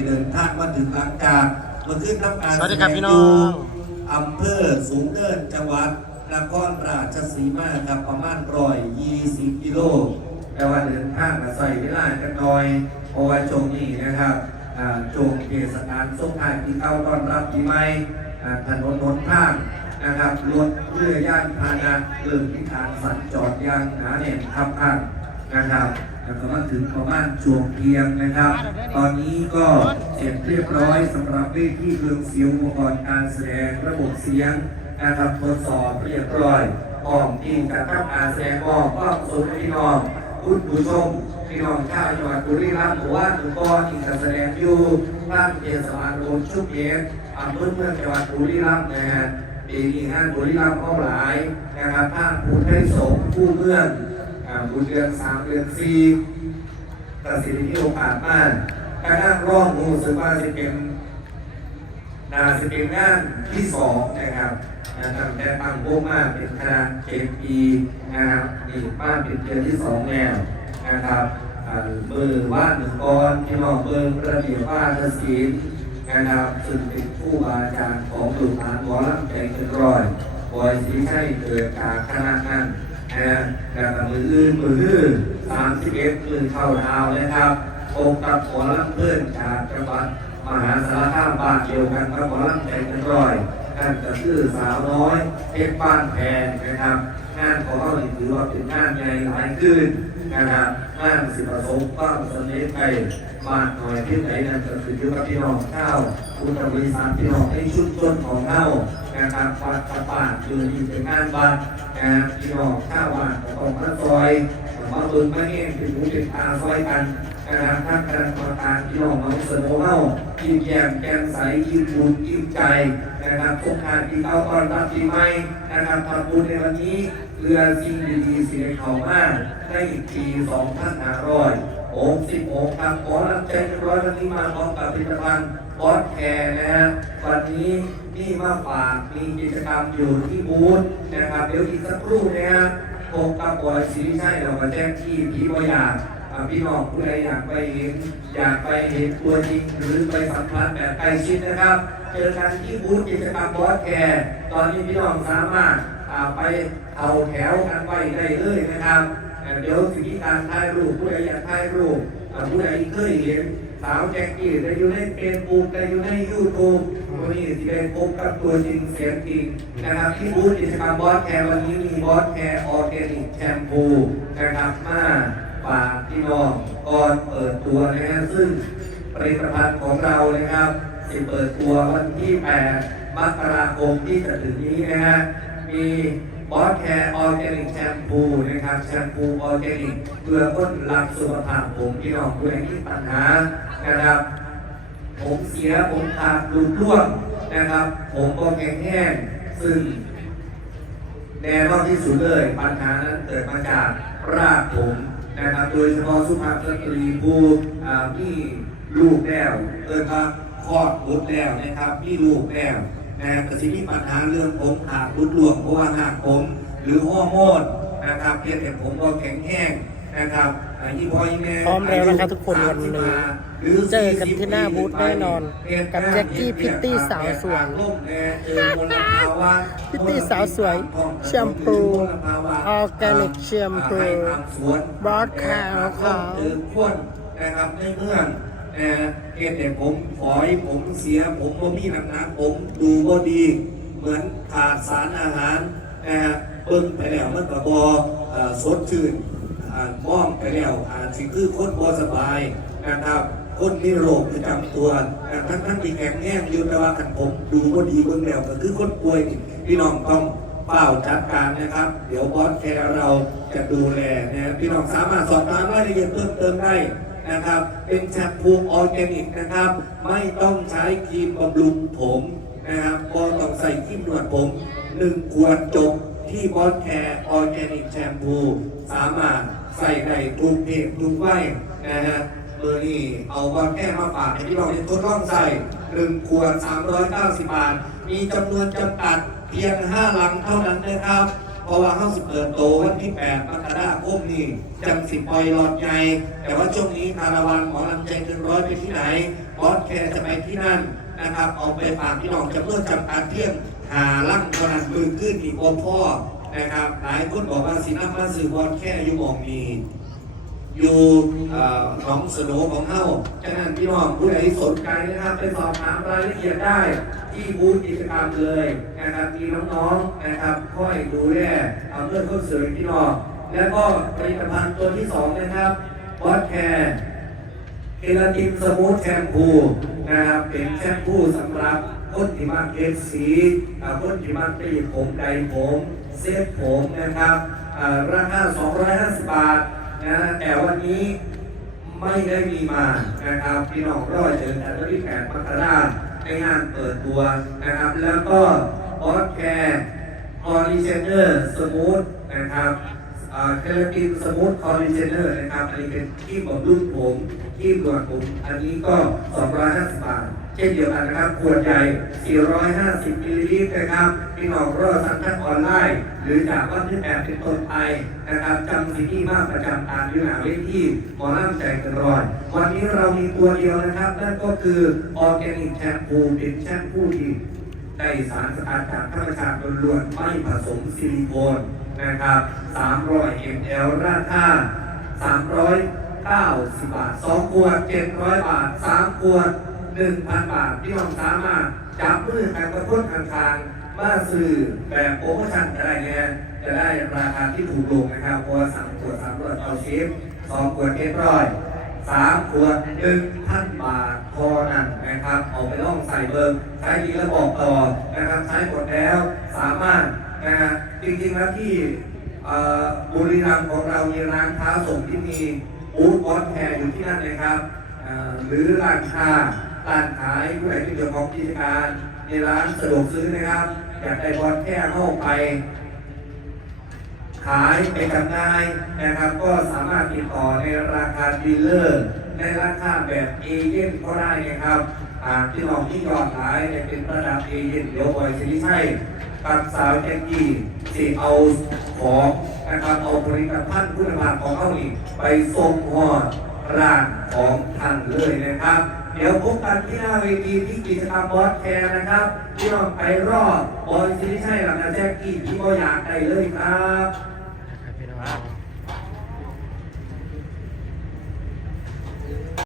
ที่เดินทางมาถึงหลังจากเมื่อขึ้นทำการสวัสดีครับพี่น้อง อำเภอสูงเนินจังหวัดนครราชสีมาครับประมาณร้อยยี่สิบกิโลแต่ว่าเดินทางมาใส่เวลากันหน่อยเพราะว่าช่วงนี้นะครับอ่าช่วงเทศกาลสงกรานต์ที่เข้าต้อนรับปีใหม่อ่าถนนหนทางนะครับรถเรือย่านพาหนะเริ่มที่การสัญจรอยางหนาแน่นครับข้างนะครับ แล้วก็มาถึงประมาณช่วงเที่ยงนะครับ ตอนนี้ก็เสร็จเรียบร้อยสำหรับเวทีเครื่องเสียงอุปกรณ์การแสดงระบบเสียงนะครับทดสอบเรียบร้อยออมอิงกับกับการแสดงออกก็สมพี่น้องคุณผู้ชมพี่น้องชาวจังหวัดบุรีรัมย์หรือว่าหนูกรอิงกับแสดงอยู่บ้านเทศบาลโรนชุกเย็นอำเภอเมืองจังหวัดบุรีรัมย์นะฮะปีนี้งานบุรีรัมย์เข้าหลายนะครับภาคภูมิให้สงผู้เมืองอ่า บุญเดือนสามเดือนสี่ตัดสินที่โอกาสมากการนั่งร่องมูสึกว่าจะเป็นนาจะเป็นงานที่สองนะครับนะครับแต่ตั้งโบมากเป็นคณะเอปีนะครับนี่บ้านเป็นเดือนที่สองแล้วนะครับอ่ามือว่าหนึ่งกรที่นองเบิงระเบียบว่าทศิลป์นะครับซึ่งเป็นผู้อาจารย์ของหลูกหลานหมอลำใจเกินร้อยบอยสีใช่เกิดจากคณะนั้น นะแล้วก็มืออื่นมืออื่นสามสิบเอ็ดมือเข้าดาวนะครับพบกับหมอลำเพื่อนจากจังหวัดมหาสารคามบ้านเดียวกันกับหมอลำใจกันร้อยนั่นก็คือสาวน้อยเพชรบ้านแพงนะครับงานของเราถือว่าเป็นงานใหญ่หลายขึ้นนะครับงานสิประสบความสำเร็จไปมากหน่อยที่ไหนนั่นก็คือที่ว่าพี่น้องเข้าอุตบริษัทพี่น้องในชุมชนของเรา นะครับวัดตะปาดคือที่เป็นงานวัดนะพี่น้องข้าววานของพระซอยมาเบิ่งมาเห็นเป็นหูเป็นตาซอยกันนะครับท่านคณะกรรมการพี่น้องมาเสนอเล่ายิ้มแย้มแจ่มใสยิ้มบุญยิ้มใจนะครับโครงการที่เข้าตอนรับปีใหม่นะครับทำบุญในวันนี้เรือสิ่งดีๆสิ่งเขามากในปี2500 66ครับขอรับใจร้อยวันนี้มาพร้อมกับผลิตภัณฑ์บอสแคร์นะฮะวันนี้ นี่มาฝากมีกิจกรรมอยู่ที่บูธนะครับเดี๋ยวอีกสักครู่นะฮะพบกับบอยสีใช่เรามาแจ้งที่ผีบอยากอ่าพี่น้องผู้ใดอยากไปเห็นอยากไปเห็นตัวจริงหรือไปสัมผัสแบบใกล้ชิดนะครับ เจอกันที่บูธกิจกรรมบอสแคร์ตอนนี้พี่น้องสามารถไปเอาแถวกันไว้ได้เลยนะครับเดี๋ยวสิ่งที่การถ่ายรูปผู้ใดอยากถ่ายรูปผู้ใดเคยเห็น สาวแจ็คกี้ได้อยู่ในเฟซบุ๊กได้อยู่ในยูทูบวันนี้ที่ได้พบกับตัวจริงเสียงจริงนะครับที่บูธกิจกรรมบอสแคร์วันนี้มีบอสแคร์ออร์แกนิกแชมพูนะครับมาฝากพี่น้องก่อนเปิดตัวนะฮะซึ่งผลิตภัณฑ์ของเรานะครับจะเปิดตัววันที่ 8 มกราคมที่จะถึงนี้นะฮะมี บอสแคร์ออร์แกนิกแชมพูนะครับแชมพูออร์แกนิกเพื่อพ้นรักสุขภาพผมพี่น้องผู้ใดที่ปัญหานะครับ ผมเสียผมขาดหลุดร่วงนะครับ ผมก็แข็งแห้งซึ่งแน่นอนที่สุดเลยปัญหานั้นเกิดมาจากรากผมนะครับ โดยเฉพาะสุภาพสตรีผู้อ่าที่ลูกแล้วเกิดมาคลอดบุตรแล้วนะครับที่ลูกแล้ว นะครับแต่ที่มีปัญหาเรื่องผมขาดบุตรหลวงเพราะว่าหากผม หรือฮอร์โมนนะครับเพียงแต่ผมก็แข็งแห้งนะครับอ่ายี่พ่อยี่แม่พร้อมแล้วนะครับทุกคนวันนี้หรือเจอกันที่หน้าบูธแน่นอน กับแจ็คกี้พิตตี้สาวสวยพิตตี้สาวสวยแชมพูออร์แกนิกแชมพูบอสขาวขาวเจอคนนะครับในเมือง นะเหตุแต่ผมฝอยผมเสียผมบ่มีน้ำหนักผมดูบ่ดี เหมือนขาดสารอาหารนะฮะเบิ่งไปแล้วมันก็บอสดชื่นอ่ามองไปแล้วอาจสิคือคนบ่สบายนะครับคนมีโรคประจำตัวทั้งทั้งที่แข็งแรงอยู่แต่ว่าขันผมดูบ่ดีเบิ่งแล้วก็คือคนป่วยพี่น้องต้องเฝ้าจัดการนะครับ เดี๋ยวบอสแคร์เราจะดูแลนะพี่น้องสามารถสอบถามรายละเอียดเพิ่มเติมได้ นะครับ เป็นแชมพูออร์แกนิกนะครับ ไม่ต้องใช้ครีมบำรุงผมนะครับก็ต้องใส่ครีมนวดผมหนึ่งขวดจบที่บอสแคร์ออร์แกนิกแชมพูสามารถใส่ในทุกเพศทุกวัยนะฮะเบอร์นี่เอาบอลแก้มาฝากให้พี่น้องได้ทดลองใส่หนึ่งขวด390 บาท มีจำนวนจำกัดเพียง 5 ลังเท่านั้นนะครับ ราะว่าเข้าสิเปิดโตวันที่8มกราคมนี่จังสิปล่อยหลอดใหญ่แต่ว่าช่วงนี้คาราวานหมอลำใจเกินร้อยไปที่ไหนบอสแคร์จะไปที่นั่นนะครับเอาไปฝากพี่น้องจำนวนจำกัดเที่ยงหาลั่งขนาดมือขึ้นอีกโอพ่อนะครับหลายคนบอกว่าสิน้ำมาสื่อบอสแค่อยู่หมองมี อยู่ของสโนของเฮ้าฉะนั้นพี่น้องผู้ใดสนใจนะครับไปสอบถามรายละเอียดได้ ที่บูธกิจกรรมเลยนะครับมีน้องๆนะครับค่อยดูแลเอาเพื่อนเข้าเสริมพี่น้องแล้วก็ผลิตภัณฑ์ตัวที่สองนะครับบอสแคร์เคลาตินสมูทแชมพูนะครับเป็นแชมพูสำหรับคนที่มาเก็บสีอ่าคนที่มาตีผมไดผม เซ็ตผมนะครับอ่าราคา 250 บาท นะแต่วันนี้ไม่ได้มีมานะครับพี่น้องรอยเจอกันที่แปดมกราคมในงานเปิดตัวนะครับ แล้วก็ออสแคร์ออริเจเนอร์สมูทนะครับเคลาตินสมูทคอลลาเจนเนอร์นะครับอันนี้เป็นที่บำรุงผมที่ตรวจผม อันนี้ก็ 250 บาท ช่นเดียวกันนะครับขวดใหญ่ 450 มิลลิลิตรนะครับพี่น้องรอสั่งทางออนไลน์ หรือจากวันที่แปดเป็นต้นไปนะครับจำสิ่งที่มากประจำตามยุนาเวทีหมอล่ำใจกันรอยวันนี้เรามีตัวเดียวนะครับ นั่นก็คือออร์แกนิกแชมพูเป็นแชมพูที่ได้สารสกัดจากธรรมชาติล้วนๆไม่ผสมซิลิโคนนะครับ 300 ml ราคา390 บาท 2 ขวด 700 บาท 3 ขวด 1,000บาทที่น้องสามารถจับมือกันกระตุ้นทางทางๆมาซื้อแบบโปรโมชั่นก็ได้เนี่ยจะได้ราคาที่ถูกลงนะครับเพราะว่า3ขวด300เอาชิป2ขวด700สามขวดหนึ่งพันบาทพอนั่นนะครับเอาไปล่องใส่เบิร์ใช้ดีแล้วบอกต่อนะครับใช้หมดแล้วสามารถนะฮะจริงๆแล้วที่บุรีรัมย์ของเรามีร้านค้าส่งที่มีบูธบอสแพรอยู่ที่นั่นนะครับหรือร้านค้า ร้านขายผู้ใดที่เกี่ยวของกิจการในร้านสะดวกซื้อนะครับ อยากได้บอสแค่เข้าไป ขายไปจำหน่ายนะครับ ก็สามารถติดต่อในราคาดีลเลอร์ในราคาแบบเอเย่นก็ได้นะครับหากที่น้องที่ยอดขายเนี่ยเป็นระดับเอเย่นเดี๋ยวบอยสิริชัยกับสาวแจ็กกี้ที่เอาของนะครับเอาผลิตภัณฑ์คุณภาพของเขานี่ไปส่งหอด ร่านของท่านเลยนะครับ เดี๋ยวพบกันที่หน้าเวทีที่กิจกรรมบอสแคร์นะครับที่องไปรอบบอยสิริชัยหลังจากแจ็คกี้ที่ก็อยากได้เลยครับ